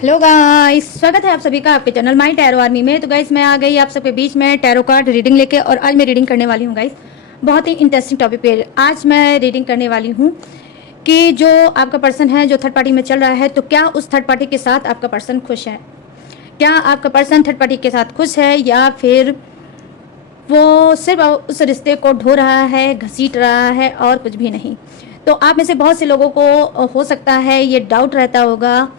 Hello guys, स्वागत है आप सभी का आपके चैनल माई टैरो आर्मी में। तो गाइस मैं आ गई आप सबके बीच में टैरो कार्ड रीडिंग लेके, और आज मैं रीडिंग करने वाली हूँ गाइस बहुत ही इंटरेस्टिंग टॉपिक पे। आज मैं रीडिंग करने वाली हूँ कि जो आपका पर्सन है जो थर्ड पार्टी में चल रहा है, तो क्या उस थर्ड पार्टी के साथ आपका पर्सन खुश है? क्या आपका पर्सन थर्ड पार्टी के साथ खुश है, या फिर वो सिर्फ उस रिश्ते को ढो रहा है, घसीट रहा है और कुछ भी नहीं? तो आप में से बहुत से लोगों को हो सकता है ये डाउट रहता होगा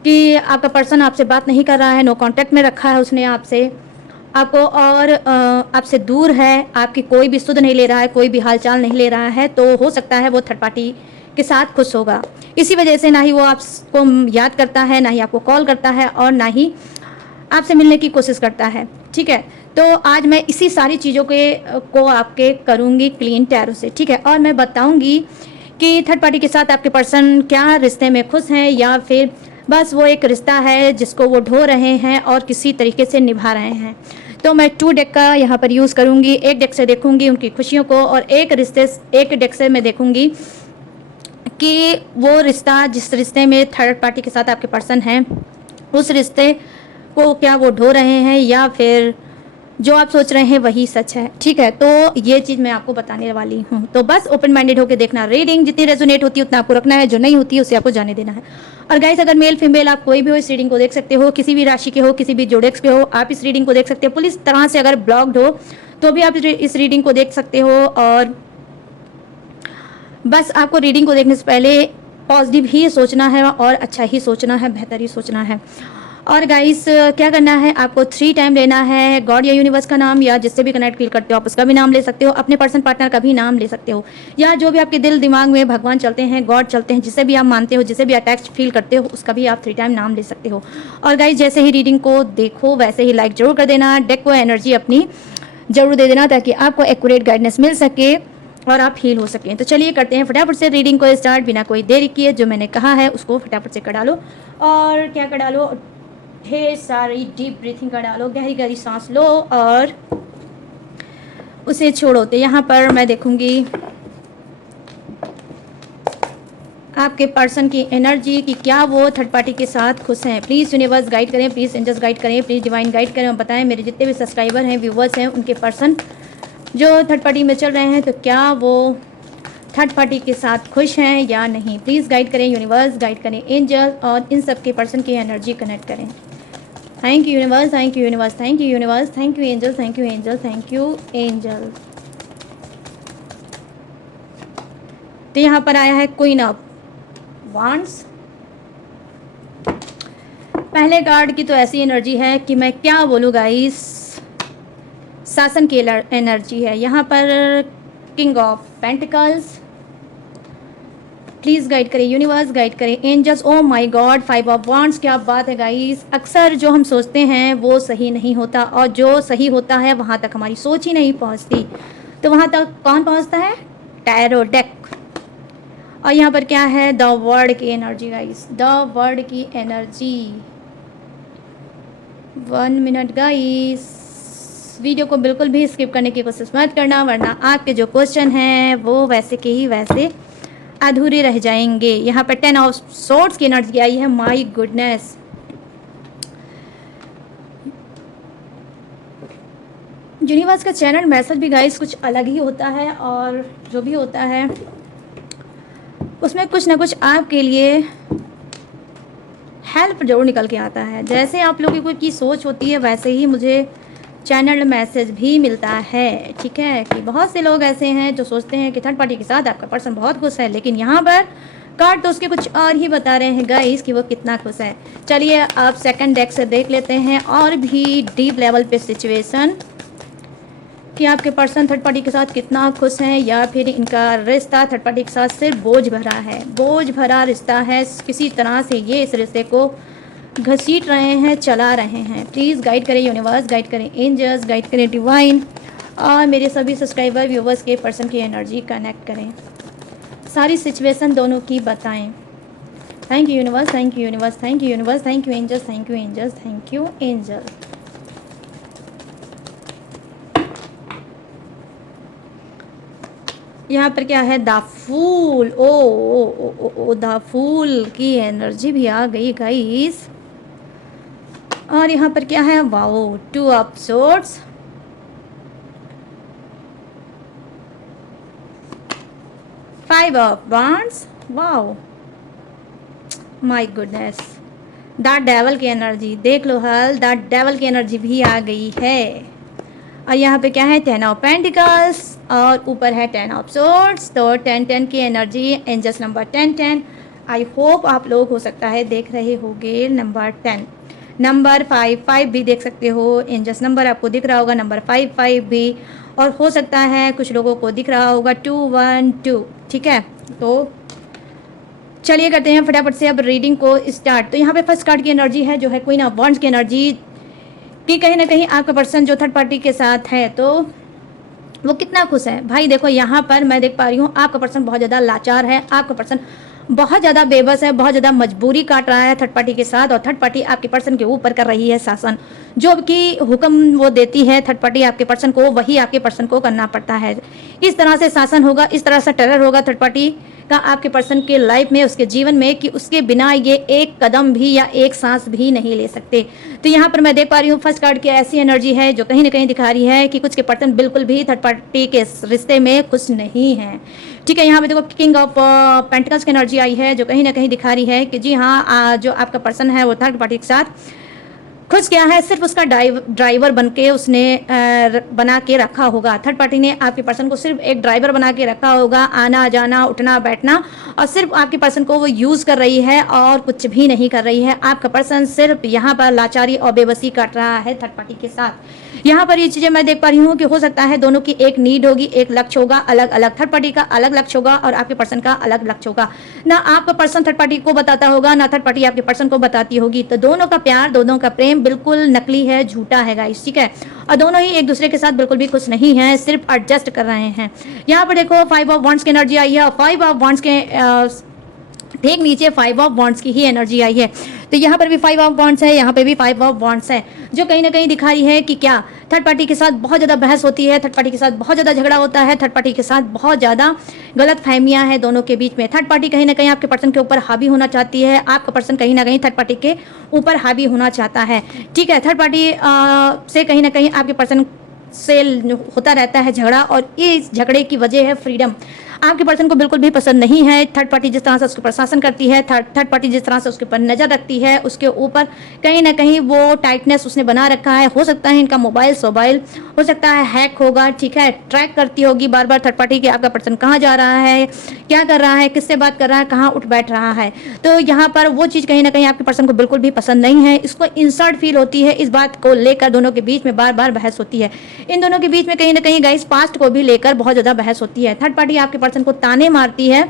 कि आपका पर्सन आपसे बात नहीं कर रहा है, नो कांटेक्ट में रखा है उसने आपको और आपसे दूर है, आपकी कोई भी सुध नहीं ले रहा है, कोई भी हालचाल नहीं ले रहा है। तो हो सकता है वो थर्ड पार्टी के साथ खुश होगा। इसी वजह से ना ही वो आपको याद करता है, ना ही आपको कॉल करता है, और ना ही आपसे मिलने की कोशिश करता है। ठीक है, तो आज मैं इसी सारी चीज़ों को आपके करूँगी क्लीन टैरो से। ठीक है, और मैं बताऊँगी कि थर्ड पार्टी के साथ आपके पर्सन क्या रिश्ते में खुश हैं, या फिर बस वो एक रिश्ता है जिसको वो ढो रहे हैं और किसी तरीके से निभा रहे हैं। तो मैं 2 डेक का यहाँ पर यूज़ करूँगी। एक डेक से देखूँगी उनकी खुशियों को, और एक डेक से मैं देखूँगी कि वो रिश्ता, जिस रिश्ते में थर्ड पार्टी के साथ आपके पर्सन हैं, उस रिश्ते को क्या वो ढो रहे हैं, या फिर जो आप सोच रहे हैं वही सच है। ठीक है, तो ये चीज़ मैं आपको बताने वाली हूँ। तो बस ओपन माइंडेड होकर देखना। रीडिंग जितनी रेजोनेट होती है उतना आपको रखना है, जो नहीं होती है उसे आपको जाने देना है। और गाइस, अगर मेल फीमेल आप कोई भी हो इस रीडिंग को देख सकते हो, किसी भी राशि के हो, किसी भी जोडेक्स के हो, आप इस रीडिंग को देख सकते हो। पुलिस तरह से अगर ब्लॉक्ड हो तो भी आप इस रीडिंग को देख सकते हो। और बस आपको रीडिंग को देखने से पहले पॉजिटिव ही सोचना है, और अच्छा ही सोचना है, बेहतर ही सोचना है। और गाइस, क्या करना है, आपको 3 टाइम लेना है गॉड या यूनिवर्स का नाम, या जिससे भी कनेक्ट फील करते हो आप उसका भी नाम ले सकते हो, अपने पर्सन पार्टनर का भी नाम ले सकते हो, या जो भी आपके दिल दिमाग में भगवान चलते हैं, गॉड चलते हैं, जिसे भी आप मानते हो, जिसे भी अटैच फील करते हो, उसका भी आप 3 टाइम नाम ले सकते हो। और गाइस, जैसे ही रीडिंग को देखो वैसे ही लाइक जरूर कर देना, डेक को एनर्जी अपनी जरूर दे देना, ताकि आपको एक्यूरेट गाइडेंस मिल सके और आप हील हो सकें। तो चलिए करते हैं फटाफट से रीडिंग को स्टार्ट, बिना कोई देरी किए। जो मैंने कहा है उसको फटाफट से कर डालो, और क्या कर डालो, ढेर सारी डीप ब्रीथिंग कर डालो, गहरी गहरी सांस लो और उसे छोड़ो। तो यहाँ पर मैं देखूंगी आपके पर्सन की एनर्जी कि क्या वो थर्ड पार्टी के साथ खुश हैं। प्लीज़ यूनिवर्स गाइड करें, प्लीज़ एंजल्स गाइड करें, प्लीज़ डिवाइन गाइड करें, और बताएं मेरे जितने भी सब्सक्राइबर हैं, व्यूवर्स हैं, उनके पर्सन जो थर्ड पार्टी में चल रहे हैं, तो क्या वो थर्ड पार्टी के साथ खुश हैं या नहीं। प्लीज़ गाइड करें यूनिवर्स, गाइड करें एंजल, और इन सब के पर्सन की एनर्जी कनेक्ट करें। Thank you universe, thank you universe, thank you universe, thank you angel, thank you angel, thank you angel. तो यहाँ पर आया है क्वीन ऑफ वांड्स। पहले कार्ड की तो ऐसी एनर्जी है कि मैं क्या बोलूँ गाइस, शासन की एनर्जी है। यहाँ पर king of pentacles. Please guide करें यूनिवर्स, गाइड करें angels. Oh my god, 5 of wands, क्या बात है गाइस। अक्सर जो हम सोचते हैं वो सही नहीं होता, और जो सही होता है वहाँ तक हमारी सोच ही नहीं पहुँचती। तो वहाँ तक कौन पहुँचता है? Tarot deck. और यहाँ पर क्या है? द वर्ड की एनर्जी गाइस, द वर्ड की एनर्जी। 1 मिनट गाइस, वीडियो को बिल्कुल भी स्किप करने की कोशिश मत करना, वरना आपके जो क्वेश्चन हैं वो वैसे के ही वैसे अधूरे रह जाएंगे। यहाँ पर 10 ऑफ सोर्ड्स की एनर्जी आई है। माय गुडनेस, यूनिवर्स का चैनल मैसेज भी गाइस कुछ अलग ही होता है, और जो भी होता है उसमें कुछ ना कुछ आपके लिए हेल्प जरूर निकल के आता है। जैसे आप लोगों की सोच होती है वैसे ही मुझे चैनल मैसेज भी मिलता है। ठीक है, कि बहुत से लोग ऐसे हैं जो सोचते हैं कि थर्ड पार्टी के साथ आपका पर्सन बहुत खुश है, लेकिन यहाँ पर कार्ड तो उसके कुछ और ही बता रहे हैं गाइस कि वो कितना खुश है। चलिए आप सेकंड डेक से देख लेते हैं और भी डीप लेवल पे सिचुएशन, कि आपके पर्सन थर्ड पार्टी के साथ कितना खुश हैं, या फिर इनका रिश्ता थर्ड पार्टी के साथ सिर्फ बोझ भरा है, बोझ भरा रिश्ता है। किसी तरह से ये इस रिश्ते को घसीट रहे हैं, चला रहे हैं। प्लीज़ गाइड करें यूनिवर्स, गाइड करें एंजल्स, गाइड करें डिवाइन, और मेरे सभी सब्सक्राइबर व्यूवर्स के पर्सन की एनर्जी कनेक्ट करें, सारी सिचुएशन दोनों की बताएं। Thank you universe, thank you universe, thank you universe, thank you angels, thank you angels, thank you angel. यहाँ पर क्या है? The fool. O the fool की एनर्जी भी आ गई गाइस। और यहाँ पर क्या है, wow, 2 of swords, 5 of wands, wow, my goodness, the devil की एनर्जी देख लो हल, द डेवल की एनर्जी भी आ गई है। और यहाँ पे क्या है, 10 ऑफ पेंटिकल्स और ऊपर है 10 ऑफ सोर्ड्स। तो 10-10 की energy, angels number 10-10। I hope आप लोग हो सकता है देख रहे होंगे नंबर 10, नंबर 5 भी देख सकते हो, एंजल्स नंबर आपको दिख रहा होगा नंबर 5 भी, और हो सकता है कुछ लोगों को दिख रहा होगा 212। ठीक है, तो चलिए करते हैं फटाफट से अब रीडिंग को स्टार्ट। तो यहाँ पे फर्स्ट कार्ड की एनर्जी है जो है क्वीन ऑफ वॉन्ड्स की एनर्जी, कि कहीं ना कहीं आपका पर्सन जो थर्ड पार्टी के साथ है तो वो कितना खुश है। भाई देखो यहाँ पर मैं देख पा रही हूँ आपका पर्सन बहुत ज़्यादा लाचार है, आपका पर्सन बहुत ज़्यादा बेबस है, बहुत ज़्यादा मजबूरी काट रहा है थर्ड पार्टी के साथ, और थर्ड पार्टी आपके पर्सन के ऊपर कर रही है शासन। जो कि हुक्म वो देती है थर्ड पार्टी आपके पर्सन को, वही आपके पर्सन को करना पड़ता है। इस तरह से शासन होगा, इस तरह से टेरर होगा थर्ड पार्टी का आपके पर्सन के लाइफ में, उसके जीवन में, कि उसके बिना ये एक कदम भी या एक सांस भी नहीं ले सकते। तो यहाँ पर मैं देख पा रही हूँ फर्स्ट कार्ड की ऐसी एनर्जी है जो कहीं ना कहीं दिखा रही है कि कुछ के पर्सन बिल्कुल भी थर्ड पार्टी के रिश्ते में खुश नहीं है। ठीक है, यहाँ पे देखो किंग ऑफ पेंटिकल्स की एनर्जी आई है जो कहीं ना कहीं दिखा रही है कि जी हाँ, जो आपका पर्सन है वो थर्ड पार्टी के साथ खुश क्या है, सिर्फ उसका ड्राइवर बन के उसने बना के रखा होगा। थर्ड पार्टी ने आपके पर्सन को सिर्फ एक ड्राइवर बना के रखा होगा, आना जाना उठना बैठना, और सिर्फ आपके पर्सन को वो यूज़ कर रही है और कुछ भी नहीं कर रही है। आपका पर्सन सिर्फ यहाँ पर लाचारी और बेबसी काट रहा है थर्ड पार्टी के साथ। यहाँ पर ये चीज़ें मैं देख पा रही हूँ कि हो सकता है दोनों की एक नीड होगी, एक लक्ष्य होगा अलग अलग, थर्ड पार्टी का अलग लक्ष्य होगा और आपके पर्सन का अलग लक्ष्य होगा। ना आपका पर्सन थर्ड पार्टी को बताता होगा, ना थर्ड पार्टी आपके पर्सन को बताती होगी। तो दोनों का प्यार, दोनों का प्रेम बिल्कुल नकली है, झूठा है गाइस। ठीक है, और दोनों ही एक दूसरे के साथ बिल्कुल भी खुश नहीं है, सिर्फ एडजस्ट कर रहे हैं। यहाँ पर देखो 5 ऑफ वॉन्ड्स की एनर्जी आई है, 5 ऑफ वॉन्ड्स के ठीक नीचे 5 ऑफ वॉन्ड्स की ही एनर्जी आई है। तो यहाँ पर भी 5 ऑफ वॉन्ड्स है, यहाँ पे भी 5 ऑफ वॉन्ड्स है, जो कहीं ना कहीं दिखा रही है कि क्या थर्ड पार्टी के साथ बहुत ज़्यादा बहस होती है, थर्ड पार्टी के साथ बहुत ज़्यादा झगड़ा होता है, थर्ड पार्टी के साथ बहुत ज़्यादा गलत फहमियाँ हैं दोनों के बीच में। थर्ड पार्टी कहीं ना कहीं आपके पर्सन के ऊपर हावी होना चाहती है, आपका पर्सन कहीं ना कहीं थर्ड पार्टी के ऊपर हावी होना चाहता है। ठीक है, थर्ड पार्टी से कहीं ना कहीं आपके पर्सन से होता रहता है झगड़ा, और इस झगड़े की वजह है फ्रीडम। आपके पर्सन को बिल्कुल भी पसंद नहीं है थर्ड पार्टी जिस तरह से उसके ऊपर शासन करती है, थर्ड पार्टी जिस तरह से उसके ऊपर नज़र रखती है, उसके ऊपर कहीं ना कहीं वो टाइटनेस उसने बना रखा है। हो सकता है इनका मोबाइल हो सकता है हैक होगा, ठीक है, ट्रैक करती होगी बार बार थर्ड पार्टी की आपका पर्सन कहाँ जा रहा है, क्या कर रहा है, किससे बात कर रहा है, कहाँ उठ बैठ रहा है। तो यहाँ पर वो चीज़ कहीं ना कहीं आपके पर्सन को बिल्कुल भी पसंद नहीं है, इसको इंसल्ट फील होती है, इस बात को लेकर दोनों के बीच में बार बार बहस होती है। इन दोनों के बीच में कहीं ना कहीं गाइस पास्ट को भी लेकर बहुत ज़्यादा बहस होती है। थर्ड पार्टी आपके पर्सन को ताने मारती है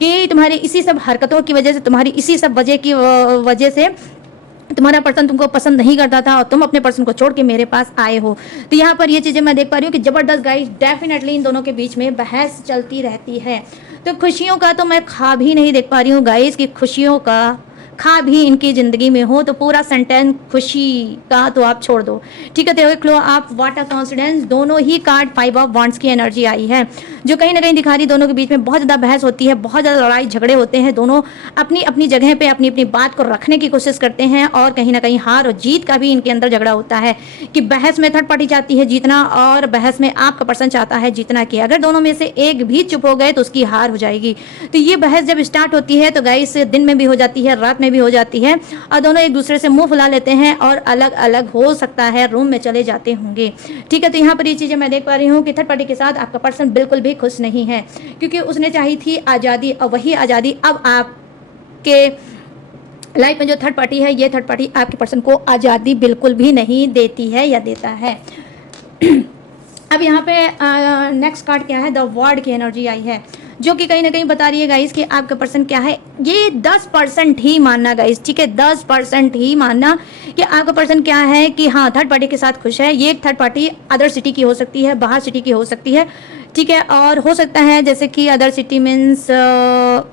कि तुम्हारी इसी सब हरकतों की वजह से, तुम्हारी इसी सब वजह से तुम्हारा पर्सन तुमको पसंद नहीं करता था और तुम अपने पर्सन को छोड़ के मेरे पास आए हो। तो यहाँ पर ये चीज़ें मैं देख पा रही हूँ कि ज़बरदस्त गाइस डेफिनेटली इन दोनों के बीच में बहस चलती रहती है। तो खुशियों का तो मैं ख्वाब ही नहीं देख पा रही हूँ गाइस कि खुशियों का खा भी इनकी ज़िंदगी में हो। तो पूरा सेंटेंस खुशी का तो आप छोड़ दो। ठीक है, तो देख लो आप वाटर कॉन्फिडेंस, दोनों ही कार्ड 5 ऑफ वॉन्ड्स की एनर्जी आई है जो कहीं ना कहीं दिखा रही दोनों के बीच में बहुत ज़्यादा बहस होती है, बहुत ज़्यादा लड़ाई झगड़े होते हैं। दोनों अपनी अपनी जगह पे अपनी अपनी बात को रखने की कोशिश करते हैं और कहीं ना कहीं हार और जीत का भी इनके अंदर झगड़ा होता है कि बहस में थर्ड पार्टी चाहती है जीतना और बहस में आपका पर्सन चाहता है जीतना। कि अगर दोनों में से एक भी चुप हो गए तो उसकी हार हो जाएगी। तो ये बहस जब स्टार्ट होती है तो गाइस दिन में भी हो जाती है, रात में भी हो जाती है, और दोनों एक दूसरे से मुंह फुला लेते हैं और अलग अलग हो सकता है रूम में चले जाते होंगे। ठीक है, तो यहाँ पर ये चीज़ें मैं देख पा रही हूँ कि थर्ड पार्टी के साथ आपका पर्सन बिल्कुल भी खुश नहीं है क्योंकि उसने चाही थी आज़ादी और वही आज़ादी अब आपके लाइफ में जो थर्ड पार्टी है, ये थर्ड पार्टी आपके पर्सन को आज़ादी बिल्कुल भी नहीं देती है या देता है। अब यहाँ पे नेक्स्ट कार्ड क्या है, द वर्ल्ड की एनर्जी आई है जो कि कहीं ना कहीं बता रही है गाइस कि आपका पर्सन क्या है, ये 10% ही मानना गाइस। ठीक है, 10% ही मानना कि आपका पर्सन क्या है कि हाँ थर्ड पार्टी के साथ खुश है। ये थर्ड पार्टी अदर सिटी की हो सकती है, बाहर सिटी की हो सकती है। ठीक है, और हो सकता है जैसे कि other city means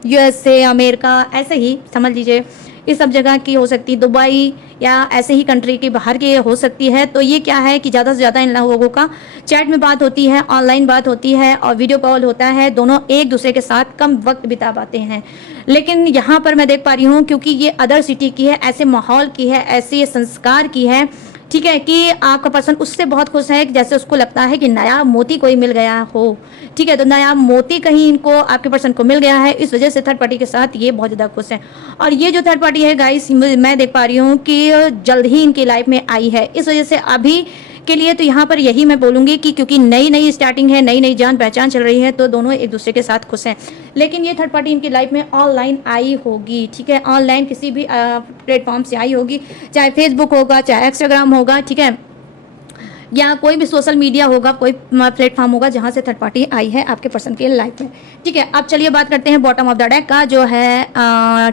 USA, America, ऐसे ही समझ लीजिए इस सब जगह की हो सकती है, दुबई या ऐसे ही कंट्री के बाहर की हो सकती है। तो ये क्या है कि ज़्यादा से ज़्यादा इन लोगों का चैट में बात होती है, ऑनलाइन बात होती है और वीडियो कॉल होता है, दोनों एक दूसरे के साथ कम वक्त बिता पाते हैं। लेकिन यहाँ पर मैं देख पा रही हूँ क्योंकि ये अदर सिटी की है, ऐसे माहौल की है, ऐसे संस्कार की है, ठीक है, कि आपका पर्सन उससे बहुत खुश है कि जैसे उसको लगता है कि नया मोती कोई मिल गया हो, ठीक है। तो नया मोती कहीं इनको आपके पर्सन को मिल गया है, इस वजह से थर्ड पार्टी के साथ ये बहुत ज़्यादा खुश है। और ये जो थर्ड पार्टी है गाइस, मैं देख पा रही हूँ कि जल्द ही इनकी लाइफ में आई है, इस वजह से अभी के लिए तो यहाँ पर यही मैं बोलूँगी कि क्योंकि नई नई स्टार्टिंग है, नई नई जान पहचान चल रही है, तो दोनों एक दूसरे के साथ खुश हैं। लेकिन ये थर्ड पार्टी इनकी लाइफ में ऑनलाइन आई होगी, ठीक है, ऑनलाइन किसी भी प्लेटफॉर्म से आई होगी, चाहे फेसबुक होगा, चाहे इंस्टाग्राम होगा, ठीक है, या कोई भी सोशल मीडिया होगा, कोई प्लेटफॉर्म होगा जहां से थर्ड पार्टी आई है आपके पर्सन के लाइफ में, ठीक है। अब चलिए बात करते हैं बॉटम ऑफ द डेक का, जो है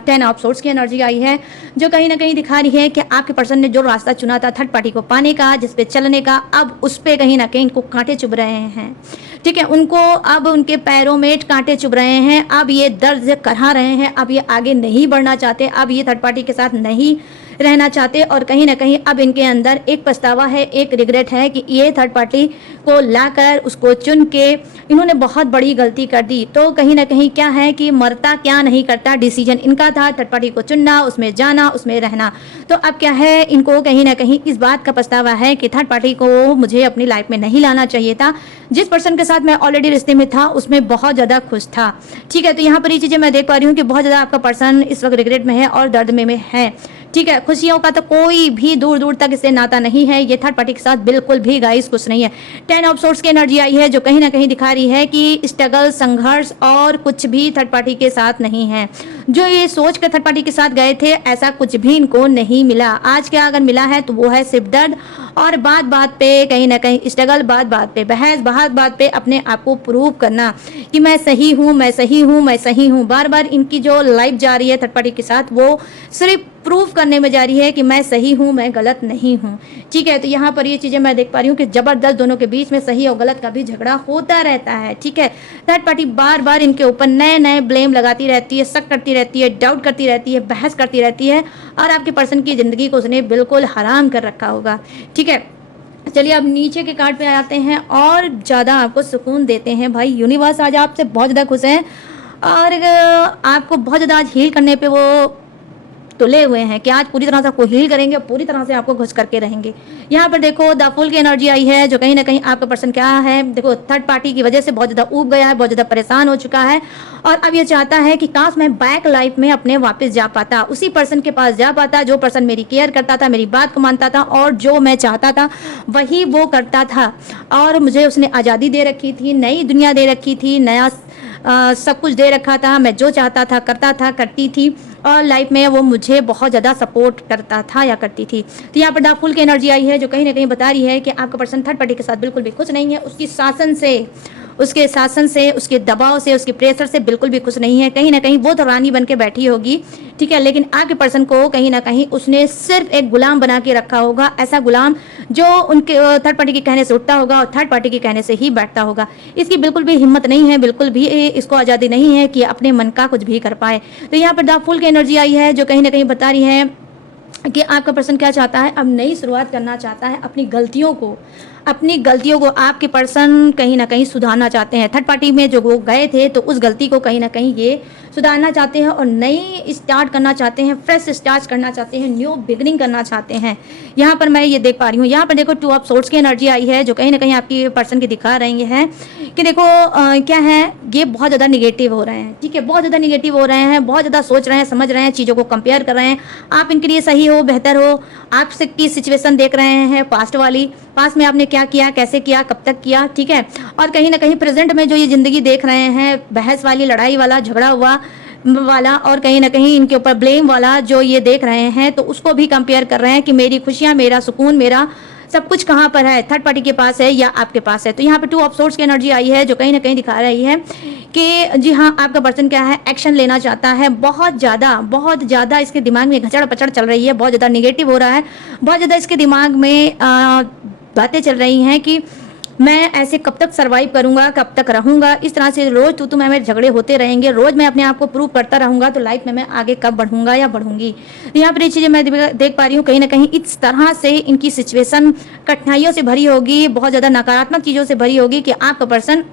10 ऑफ सोर्ड्स की एनर्जी आई है, जो कहीं ना कहीं दिखा रही है कि आपके पर्सन ने जो रास्ता चुना था थर्ड पार्टी को पाने का, जिस पे चलने का, अब उस पर कहीं ना कहीं इनको कांटे चुभ रहे हैं, ठीक है। उनको अब उनके पैरों में कांटे चुभ रहे हैं, अब ये दर्द करा रहे हैं, अब ये आगे नहीं बढ़ना चाहते, अब ये थर्ड पार्टी के साथ नहीं रहना चाहते, और कहीं ना कहीं अब इनके अंदर एक पछतावा है, एक रिग्रेट है कि ये थर्ड पार्टी को लाकर उसको चुन के इन्होंने बहुत बड़ी गलती कर दी। तो कहीं ना कहीं क्या है कि मरता क्या नहीं करता डिसीजन इनका था, थर्ड पार्टी को चुनना, उसमें जाना, उसमें रहना। तो अब क्या है, इनको कहीं ना कहीं इस बात का पछतावा है कि थर्ड पार्टी को मुझे अपनी लाइफ में नहीं लाना चाहिए था, जिस पर्सन के साथ मैं ऑलरेडी रिश्ते में था उसमें बहुत ज़्यादा खुश था, ठीक है। तो यहाँ पर ये चीज़ें मैं देख पा रही हूँ कि बहुत ज़्यादा आपका पर्सन इस वक्त रिग्रेट में है और दर्द में है, ठीक है। खुशियों का तो कोई भी दूर दूर तक इससे नाता नहीं है, ये थर्ड पार्टी के साथ बिल्कुल भी गाइस कुछ नहीं है। 10 ऑफ सोर्ड्स की एनर्जी आई है, जो कहीं ना कहीं दिखा रही है कि स्ट्रगल, संघर्ष और कुछ भी थर्ड पार्टी के साथ नहीं है। जो ये सोच कर थर्ड पार्टी के साथ गए थे, ऐसा कुछ भी इनको नहीं मिला। आज क्या अगर मिला है तो वो है सिर्फ दर्द और बात बात पे कहीं ना कहीं स्ट्रगल, बात बात पे बहस, बात बात पे अपने आप को प्रूव करना कि मैं सही हूँ, मैं सही हूँ, मैं सही हूँ। बार बार इनकी जो लाइफ जा रही है थर्ड पार्टी के साथ, वो सिर्फ प्रूफ करने में जा रही है कि मैं सही हूँ, मैं गलत नहीं हूँ, ठीक है। तो यहाँ पर ये चीज़ें मैं देख पा रही हूँ कि जबरदस्त दोनों के बीच में सही और गलत का भी झगड़ा होता रहता है, ठीक है। थर्ड पार्टी बार बार इनके ऊपर नए नए ब्लेम लगाती रहती है, शक करती रहती है, डाउट करती रहती है, बहस करती रहती है, और आपके पर्सन की ज़िंदगी को उसने बिल्कुल हराम कर रखा होगा, ठीक है। चलिए अब नीचे के कार्ड पे आते हैं और ज़्यादा आपको सुकून देते हैं। भाई यूनिवर्स आज आपसे बहुत ज़्यादा खुश हैं और आपको बहुत ज़्यादा आज हील करने पे वो तुले हुए हैं कि आज पूरी तरह से आपको हील करेंगे, पूरी तरह से आपको खुश करके रहेंगे। यहाँ पर देखो द फूल की एनर्जी आई है, जो कहीं ना कहीं आपका पर्सन क्या है, देखो थर्ड पार्टी की वजह से बहुत ज़्यादा ऊब गया है, बहुत ज़्यादा परेशान हो चुका है, और अब ये चाहता है कि काश मैं बैक लाइफ में अपने वापस जा पाता, उसी पर्सन के पास जा पाता जो पर्सन मेरी केयर करता था, मेरी बात को मानता था, और जो मैं चाहता था वही वो करता था, और मुझे उसने आज़ादी दे रखी थी, नई दुनिया दे रखी थी, नया सब कुछ दे रखा था, मैं जो चाहता था करता था, करती थी, और लाइफ में वो मुझे बहुत ज़्यादा सपोर्ट करता था या करती थी। तो यहाँ पर द फूल की एनर्जी आई है, जो कहीं ना कहीं बता रही है कि आपका पर्सन थर्ड पार्टी के साथ बिल्कुल भी खुश नहीं है, उसके शासन से, उसके दबाव से, उसके प्रेशर से बिल्कुल भी खुश नहीं है। कहीं ना कहीं वो तो रानी बन के बैठी होगी, ठीक है, लेकिन आपके पर्सन को कहीं ना कहीं उसने सिर्फ एक गुलाम बना के रखा होगा, ऐसा गुलाम जो उनके थर्ड पार्टी के कहने से उठता होगा और थर्ड पार्टी के कहने से ही बैठता होगा। इसकी बिल्कुल भी हिम्मत नहीं है, बिल्कुल भी इसको आज़ादी नहीं है कि अपने मन का कुछ भी कर पाए। तो यहाँ पर द फूल की एनर्जी आई है, जो कहीं ना कहीं बता रही है कि आपका पर्सन क्या चाहता है, अब नई शुरुआत करना चाहता है, अपनी गलतियों को आपके पर्सन कहीं ना कहीं सुधारना चाहते हैं। थर्ड पार्टी में जो वो गए थे तो उस गलती को कहीं ना कहीं ये सुधारना चाहते हैं और नई स्टार्ट करना चाहते हैं, फ्रेश स्टार्ट करना चाहते हैं, न्यू बिगनिंग करना चाहते हैं। यहाँ पर मैं ये देख पा रही हूँ। यहाँ पर देखो 2 ऑफ सोर्ड्स की एनर्जी आई है, जो कहीं ना कहीं आपकी पर्सन की दिखा रही है कि देखो क्या है, ये बहुत ज़्यादा निगेटिव हो रहे हैं, ठीक है, बहुत ज़्यादा निगेटिव हो रहे हैं, बहुत ज़्यादा सोच रहे हैं, समझ रहे हैं, चीज़ों को कंपेयर कर रहे हैं, आप इनके लिए सही हो, बेहतर हो, आपसे की सिचुएशन देख रहे हैं पास्ट वाली, पास्ट में आपने क्या किया, कैसे किया, कब तक किया, ठीक है, और कहीं ना कहीं प्रेजेंट में जो ये ज़िंदगी देख रहे हैं, बहस वाली, लड़ाई वाला, झगड़ा हुआ वाला, और कहीं ना कहीं इनके ऊपर ब्लेम वाला जो ये देख रहे हैं, तो उसको भी कंपेयर कर रहे हैं कि मेरी खुशियाँ, मेरा सुकून, मेरा सब कुछ कहाँ पर है, थर्ड पार्टी के पास है या आपके पास है। तो यहाँ पे 2 ऑफ सोर्ड्स की एनर्जी आई है, जो कहीं ना कहीं दिखा रही है कि जी हाँ, आपका पर्सन क्या है, एक्शन लेना चाहता है, बहुत ज़्यादा इसके दिमाग में घचड़ पचड़ चल रही है, बहुत ज़्यादा निगेटिव हो रहा है, बहुत ज़्यादा इसके दिमाग में बातें चल रही हैं कि मैं ऐसे कब तक सरवाइव करूंगा, कब तक रहूंगा, इस तरह से रोज तू मैं मेरे झगड़े होते रहेंगे, रोज मैं अपने आप को प्रूव करता रहूंगा, तो लाइफ में मैं आगे कब बढ़ूंगा या बढ़ूंगी। तो यहाँ पर ये चीज़ें मैं देख पा रही हूँ, कहीं ना कहीं इस तरह से इनकी सिचुएशन कठिनाइयों से भरी होगी, बहुत ज़्यादा नकारात्मक चीज़ों से भरी होगी कि आपका पर्सन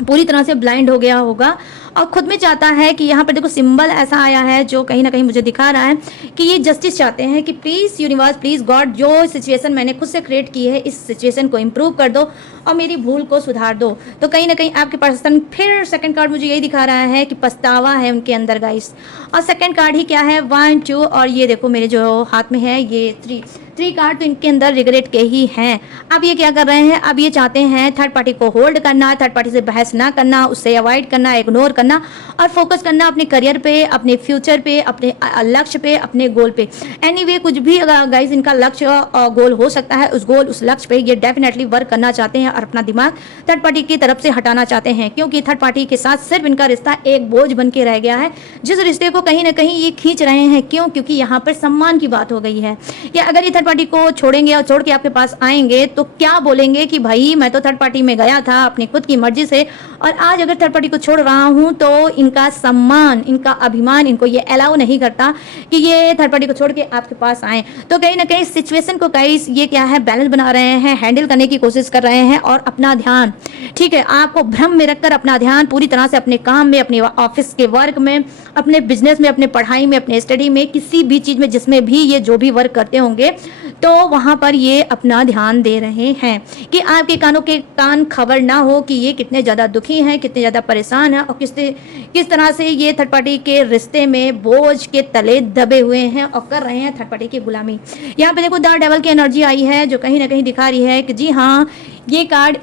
पूरी तरह से ब्लाइंड हो गया होगा और खुद में चाहता है कि यहाँ पर देखो सिंबल ऐसा आया है जो कहीं ना कहीं मुझे दिखा रहा है कि ये जस्टिस चाहते हैं कि प्लीज़ यूनिवर्स, प्लीज़ गॉड, जो सिचुएशन मैंने खुद से क्रिएट की है इस सिचुएशन को इम्प्रूव कर दो और मेरी भूल को सुधार दो। तो कहीं ना कहीं आपके पर्सन, फिर सेकंड कार्ड मुझे यही दिखा रहा है कि पछतावा है उनके अंदर गाइस। और सेकंड कार्ड ही क्या है, 1 2, और ये देखो मेरे जो हाथ में है ये 3 कार्ड, तो इनके अंदर रिग्रेट के ही हैं। अब ये क्या कर रहे हैं, अब ये चाहते हैं थर्ड पार्टी को होल्ड करना, थर्ड पार्टी से बहस ना करना, उससे अवॉइड करना, इग्नोर करना और फोकस करना अपने करियर पे, अपने फ्यूचर पे, अपने लक्ष्य पे, अपने गोल पे। एनीवे कुछ भी अगर गाइज इनका लक्ष्य गोल हो सकता है, उस गोल उस लक्ष्य पे ये डेफिनेटली वर्क करना चाहते हैं और अपना दिमाग थर्ड पार्टी की तरफ से हटाना चाहते हैं, क्योंकि थर्ड पार्टी के साथ सिर्फ इनका रिश्ता एक बोझ बन के रह गया है, जिस रिश्ते को कहीं ना कहीं ये खींच रहे हैं। क्यों? क्योंकि यहाँ पर सम्मान की बात हो गई है। या अगर ये थर्ड पार्टी को छोड़ेंगे और छोड़ के आपके पास आएंगे तो क्या बोलेंगे कि भाई मैं तो थर्ड पार्टी में गया था अपनी खुद की मर्जी से, और आज अगर थर्ड पार्टी को छोड़ रहा हूं तो इनका सम्मान, इनका अभिमान इनको ये अलाउ नहीं करता कि ये थर्ड पार्टी को छोड़ के आपके पास आए। तो कहीं ना कहीं सिचुएशन को गाइस ये क्या है, बैलेंस बना रहे हैं, हैंडल करने की कोशिश कर रहे हैं और अपना ध्यान, ठीक है, आपको भ्रम में रखकर अपना ध्यान पूरी तरह से अपने काम में, अपने ऑफिस के वर्क में, अपने बिजनेस में, अपने पढ़ाई में, अपने स्टडी में, किसी भी चीज में जिसमें भी ये जो भी वर्क करते होंगे तो वहां पर ये अपना ध्यान दे रहे हैं कि आपके कानों के कान खबर ना हो कि ये कितने ज़्यादा दुखी हैं, कितने ज़्यादा परेशान हैं और किस तरह से ये थर्ड पार्टी के रिश्ते में बोझ के तले दबे हुए हैं और कर रहे हैं थर्ड पार्टी की गुलामी। यहाँ पे देखो द डेविल की एनर्जी आई है जो कहीं ना कहीं दिखा रही है कि जी हाँ, ये कार्ड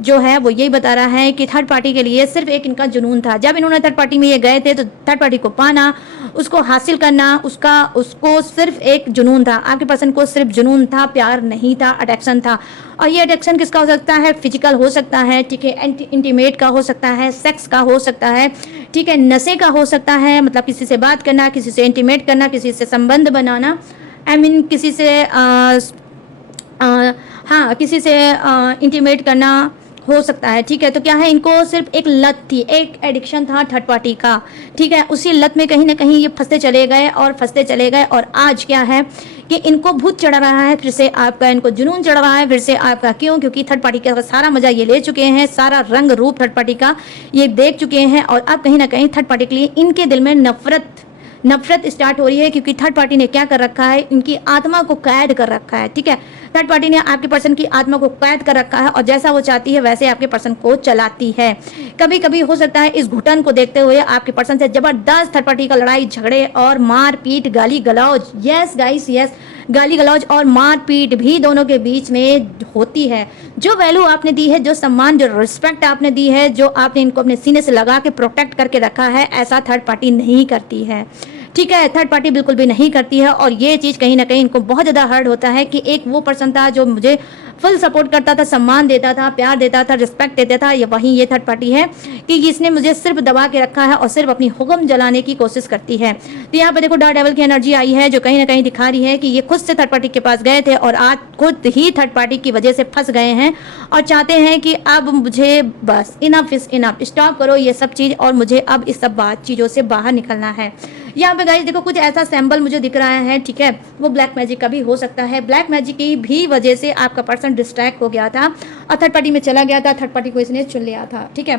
जो है वो यही बता रहा है कि थर्ड पार्टी के लिए सिर्फ एक इनका जुनून था। जब इन्होंने थर्ड पार्टी में ये गए थे तो थर्ड पार्टी को पाना, उसको हासिल करना, उसको सिर्फ एक जुनून था। आपके पर्सन को सिर्फ जुनून था, प्यार नहीं था, अट्रैक्शन था। और ये अट्रैक्शन किसका हो सकता है? फिजिकल हो सकता है, ठीक है, इंटीमेट का हो सकता है, सेक्स का हो सकता है, ठीक है, नशे का हो सकता है, मतलब किसी से बात करना, किसी से इंटीमेट करना, किसी से संबंध बनाना, किसी से हाँ किसी से इंटीमेट करना हो सकता है, ठीक है। तो क्या है, इनको सिर्फ एक लत थी, एक एडिक्शन था थर्ड पार्टी का, ठीक है। उसी लत में कहीं ना कहीं ये फंसते चले गए और आज क्या है कि इनको भूत चढ़ रहा है, फिर से आपका, इनको जुनून चढ़ रहा है फिर से आपका। क्यों? क्योंकि थर्ड पार्टी का सारा मजा ये ले चुके हैं, सारा रंग रूप थर्ड पार्टी का ये देख चुके हैं और अब कहीं ना कहीं थर्ड पार्टी के लिए इनके दिल में नफरत स्टार्ट हो रही है, क्योंकि थर्ड पार्टी ने क्या कर रखा है, इनकी आत्मा को कैद कर रखा है, ठीक है। थर्ड पार्टी ने आपके पर्सन की आत्मा को कैद कर रखा है और जैसा वो चाहती है वैसे आपके पर्सन को चलाती है। कभी कभी हो सकता है इस घुटन को देखते हुए आपके पर्सन से जबरदस्त थर्ड पार्टी का लड़ाई झगड़े और मारपीट, गाली गलौज, यस गाइस यस, गाली गलौज और मारपीट भी दोनों के बीच में होती है। जो वैल्यू आपने दी है, जो सम्मान, जो रिस्पेक्ट आपने दी है, जो आपने इनको अपने सीने से लगा के प्रोटेक्ट करके रखा है, ऐसा थर्ड पार्टी नहीं करती है, ठीक है। थर्ड पार्टी बिल्कुल भी नहीं करती है और ये चीज़ कहीं ना कहीं इनको बहुत ज़्यादा हर्ट होता है कि एक वो पर्सन था जो मुझे फुल सपोर्ट करता था, सम्मान देता था, प्यार देता था, रिस्पेक्ट देता था, ये वहीं ये थर्ड पार्टी है कि इसने मुझे सिर्फ दबा के रखा है और सिर्फ अपनी हुक्म जलाने की कोशिश करती है। तो यहाँ पे देखो डार्क डेविल की एनर्जी आई है जो कहीं ना कहीं दिखा रही है कि ये खुद से थर्ड पार्टी के पास गए थे और आज खुद ही थर्ड पार्टी की वजह से फंस गए हैं और चाहते हैं कि अब मुझे बस इनफ इज इनफ, स्टॉप करो ये सब चीज़ और मुझे अब इस सब चीज़ों से बाहर निकलना है। यहाँ पे गाइस देखो कुछ ऐसा सैंपल मुझे दिख रहा है, ठीक है, वो ब्लैक मैजिक का भी हो सकता है। ब्लैक मैजिक की भी वजह से आपका पर्सन डिस्ट्रैक्ट हो गया था और थर्ड पार्टी में चला गया था, थर्ड पार्टी को इसने चुन लिया था, ठीक है।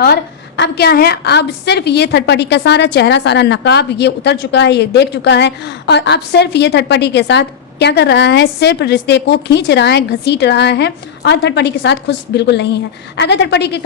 और अब क्या है, अब सिर्फ ये थर्ड पार्टी का सारा चेहरा, सारा नकाब ये उतर चुका है, ये देख चुका है और अब सिर्फ ये थर्ड पार्टी के साथ क्या कर रहा है, सिर्फ रिश्ते को खींच रहा है, घसीट रहा है और थर्ड पार्टी के साथ खुश बिल्कुल नहीं है। अगर थर्ड पार्टी के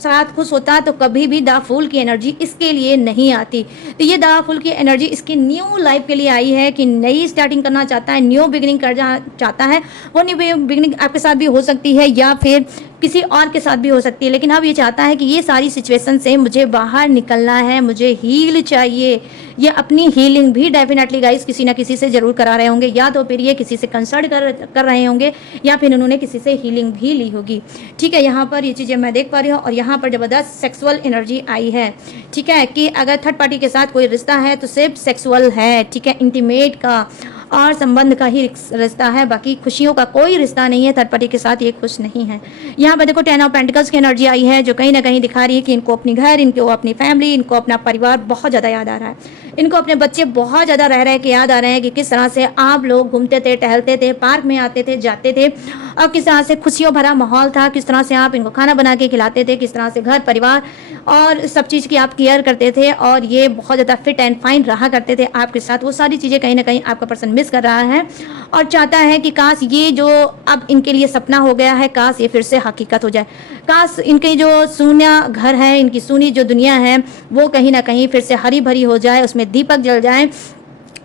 साथ खुश होता तो कभी भी द फूल की एनर्जी इसके लिए नहीं आती। तो ये द फूल की एनर्जी इसकी न्यू लाइफ के लिए आई है कि नई स्टार्टिंग करना चाहता है, न्यू बिगिनिंग करना चाहता है। वो न्यू बिगिनिंग आपके साथ भी हो सकती है या फिर किसी और के साथ भी हो सकती है, लेकिन अब ये चाहता है कि ये सारी सिचुएशन से मुझे बाहर निकलना है, मुझे हील चाहिए। ये अपनी हीलिंग भी डेफिनेटली गाइस किसी ना किसी से जरूर करा रहे होंगे, या तो फिर ये किसी से कंसल्ट कर रहे होंगे या फिर उन्होंने किसी से हीलिंग भी ली होगी, ठीक है। यहाँ पर ये चीज़ें मैं देख पा रही हूँ और यहाँ पर ज़बरदस्त सेक्सुअल एनर्जी आई है, ठीक है, कि अगर थर्ड पार्टी के साथ कोई रिश्ता है तो सिर्फ सेक्सुअल है, ठीक है, इंटीमेट का। और संबंध का ही रिश्ता है, बाकी खुशियों का कोई रिश्ता नहीं है। थर्ड पार्टी के साथ ये खुश नहीं है। यहाँ पर देखो 10 ऑफ पेंटिकल्स की एनर्जी आई है, जो कहीं ना कहीं दिखा रही है कि इनको अपनी घर, इनको अपनी फैमिली, इनको अपना परिवार बहुत ज़्यादा याद आ रहा है। इनको अपने बच्चे बहुत ज़्यादा रह के याद आ रहे हैं कि किस तरह से आप लोग घूमते थे, टहलते थे, पार्क में आते थे, जाते थे, और किस तरह से खुशियों भरा माहौल था, किस तरह से आप इनको खाना बना के खिलाते थे, किस तरह से घर परिवार और सब चीज़ की आप केयर करते थे, और ये बहुत ज़्यादा फिट एंड फाइन रहा करते थे आपके साथ। वो सारी चीज़ें कहीं ना कहीं आपका पर्सन मिस कर रहा है और चाहता है कि काश ये जो अब इनके लिए सपना हो गया है, काश ये फिर से हकीकत हो जाए। काश इनके जो शून्य घर है, इनकी सूनी जो दुनिया है, वो कहीं ना कहीं फिर से हरी भरी हो जाए, उसमें दीपक जल जाए,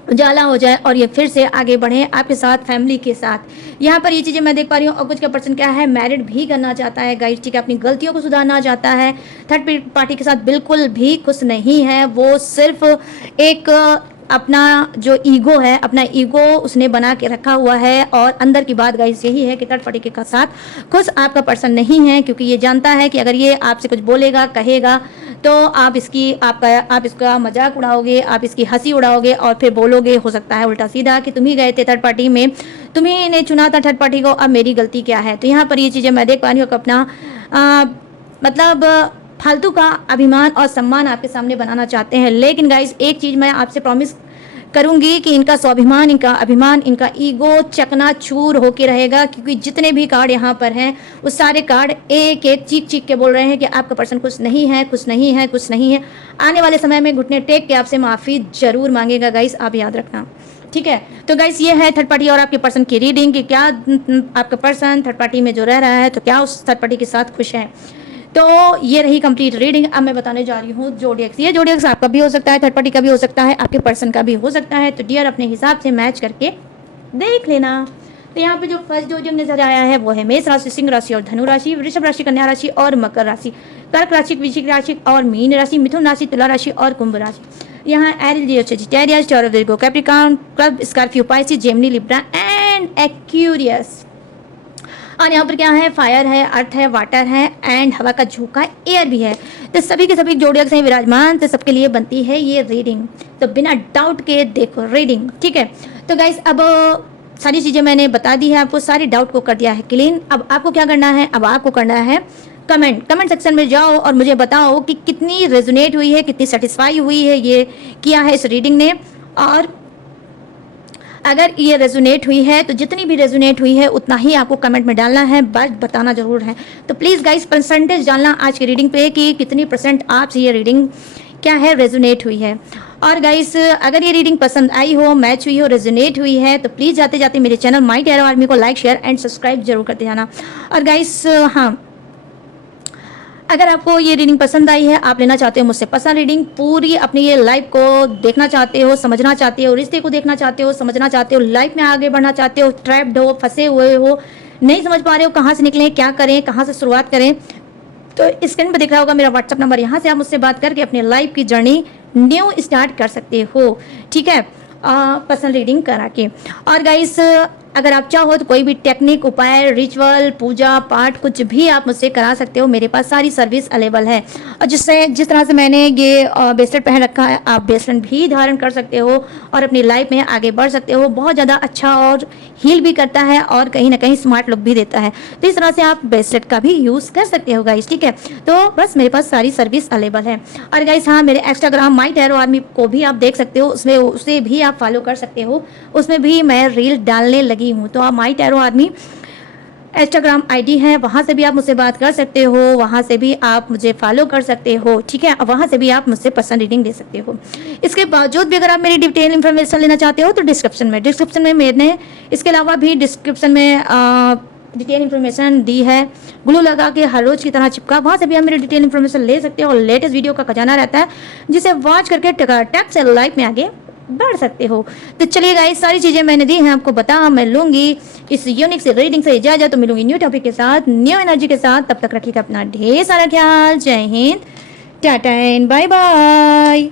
उजाला हो जाए, और ये फिर से आगे बढ़े आपके साथ, फैमिली के साथ। यहाँ पर ये चीज़ें मैं देख पा रही हूँ। और कुछ का पर्सन क्या है, मैरिड भी करना चाहता है गाइस, ठीक है, अपनी गलतियों को सुधारना चाहता है। थर्ड पार्टी के साथ बिल्कुल भी खुश नहीं है। वो सिर्फ एक अपना जो ईगो है, अपना ईगो उसने बना के रखा हुआ है। और अंदर की बात गाइस यही है कि थर्ड पार्टी के साथ खुश आपका पर्सन नहीं है, क्योंकि ये जानता है कि अगर ये आपसे कुछ बोलेगा, कहेगा, तो आप इसका मजाक उड़ाओगे, आप इसकी हंसी उड़ाओगे, और फिर बोलोगे, हो सकता है उल्टा सीधा, कि तुम ही गए थे थर्ड पार्टी में, तुम्ही ने चुना था थर्ड पार्टी को, अब मेरी गलती क्या है। तो यहाँ पर ये चीज़ें मैं देख पा रही हूँ कि अपना मतलब फालतू का अभिमान और सम्मान आपके सामने बनाना चाहते हैं। लेकिन गाइस एक चीज़ मैं आपसे प्रॉमिस करूंगी कि इनका स्वाभिमान, इनका अभिमान, इनका ईगो चकनाचूर होके रहेगा, क्योंकि जितने भी कार्ड यहाँ पर हैं वो सारे कार्ड एक एक चीख चीख के बोल रहे हैं कि आपका पर्सन खुश नहीं है, खुश नहीं है, खुश नहीं है। आने वाले समय में घुटने टेक के आपसे माफ़ी जरूर मांगेगा गाइस, आप याद रखना, ठीक है। तो गाइस ये है थर्ड पार्टी और आपके पर्सन की रीडिंग कि क्या आपका पर्सन थर्ड पार्टी में जो रह रहा है, तो क्या उस थर्ड पार्टी के साथ खुश है। तो ये रही कंप्लीट रीडिंग। अब मैं बताने जा रही हूँ जोडियक्स। ये जोडियक्स आपका भी हो सकता है, थर्ड पार्टी का भी हो सकता है, आपके पर्सन का भी हो सकता है। तो डियर अपने हिसाब से मैच करके देख लेना। तो यहाँ पे जो फर्स्ट जोडियक नजर आया है वो है मेष राशि, सिंह राशि और धनु राशि, वृषभ राशि, कन्या राशि और मकर राशि, कर्क राशि, वृश्चिक राशि और मीन राशि, मिथुन राशि, तुला राशि और कुंभ राशि। यहाँ Aries, Leo, Sagittarius, Taurus, Virgo, Capricorn, club, Scorpio, Pisces, Gemini, Libra and Aquarius. और यहाँ पर क्या है, फायर है, अर्थ है, वाटर है एंड हवा का झोंका, एयर भी है। तो सभी के सभी जोडियक्स हैं विराजमान, तो सबके लिए बनती है ये रीडिंग। तो बिना डाउट के देखो रीडिंग, ठीक है। तो गाइस अब सारी चीज़ें मैंने बता दी है आपको, सारी डाउट को कर दिया है क्लीन। अब आपको क्या करना है, अब आपको करना है कमेंट सेक्शन में जाओ और मुझे बताओ कि कितनी रेजोनेट हुई है, कितनी सेटिस्फाई हुई है ये किया है इस रीडिंग ने। और अगर ये रेजोनेट हुई है तो जितनी भी रेजोनेट हुई है उतना ही आपको कमेंट में डालना है, बस बताना जरूर है। तो प्लीज़ गाइस परसेंटेज डालना आज की रीडिंग पे कि कितनी % आपसे ये रीडिंग क्या है रेजोनेट हुई है। और गाइस अगर ये रीडिंग पसंद आई हो, मैच हुई हो, रेजोनेट हुई है, तो प्लीज़ जाते जाते मेरे चैनल माई टैरो आर्मी को लाइक, शेयर एंड सब्सक्राइब जरूर करते जाना। और गाइस हाँ, अगर आपको ये रीडिंग पसंद आई है, आप लेना चाहते हो मुझसे पर्सनल रीडिंग, पूरी अपनी ये लाइफ को देखना चाहते हो, समझना चाहते हो, रिश्ते को देखना चाहते हो, समझना चाहते हो, लाइफ में आगे बढ़ना चाहते हो, ट्रैप्ड हो, फंसे हुए हो, नहीं समझ पा रहे हो कहाँ से निकलें, क्या करें, कहाँ से शुरुआत करें, तो स्क्रीन पर दिख रहा होगा मेरा व्हाट्सअप नंबर, यहाँ से आप मुझसे बात करके अपने लाइफ की जर्नी न्यू स्टार्ट कर सकते हो, ठीक है, पर्सनल रीडिंग करा के। और गाइस अगर आप चाहो तो कोई भी टेक्निक, उपाय, रिचुअल, पूजा पाठ कुछ भी आप मुझसे करा सकते हो, मेरे पास सारी सर्विस अवेलेबल है। और जिस तरह से मैंने ये ब्रेसलेट पहन रखा है, आप ब्रेसलेट भी धारण कर सकते हो और अपनी लाइफ में आगे बढ़ सकते हो। बहुत ज़्यादा अच्छा और हील भी करता है और कहीं ना कहीं स्मार्ट लुक भी देता है। तो इस तरह से आप ब्रेसलेट का भी यूज़ कर सकते हो गाइस, ठीक है। तो बस मेरे पास सारी सर्विस अवेलेबल है। और गाइस हाँ, मेरे इंस्टाग्राम माई टैरो आर्मी को भी आप देख सकते हो, उसमें उसे भी आप फॉलो कर सकते हो, उसमें भी मैं रील डालने लगी हूँ। तो आप माई टैरो आर्मी इंस्टाग्राम आईडी है, वहाँ से भी आप मुझसे बात कर सकते हो, वहाँ से भी आप मुझे फॉलो कर सकते हो, ठीक है। और वहाँ से भी आप मुझसे पर्सनल रीडिंग ले सकते हो। इसके बावजूद भी अगर आप मेरी डिटेल इन्फॉर्मेशन लेना चाहते हो तो डिस्क्रिप्शन में मैंने इसके अलावा भी डिस्क्रिप्शन में डिटेल इन्फॉर्मेशन दी है, ग्लू लगा के हर रोज की तरह चिपका, वहाँ से भी आप मेरी डिटेल इन्फॉर्मेशन ले सकते हो। और लेटेस्ट वीडियो का खजाना रहता है जिसे वॉच करके टक से लाइफ में आगे बढ़ सकते हो। तो चलिए गाइस, सारी चीज़ें मैंने दी हैं आपको बता, मैं लूँगी इस यूनिक से रीडिंग से इजाजत, तो मिलूंगी न्यू टॉपिक के साथ, न्यू एनर्जी के साथ। तब तक रखिएगा अपना ढेर सारा ख्याल। जय Hind, tata and bye bye.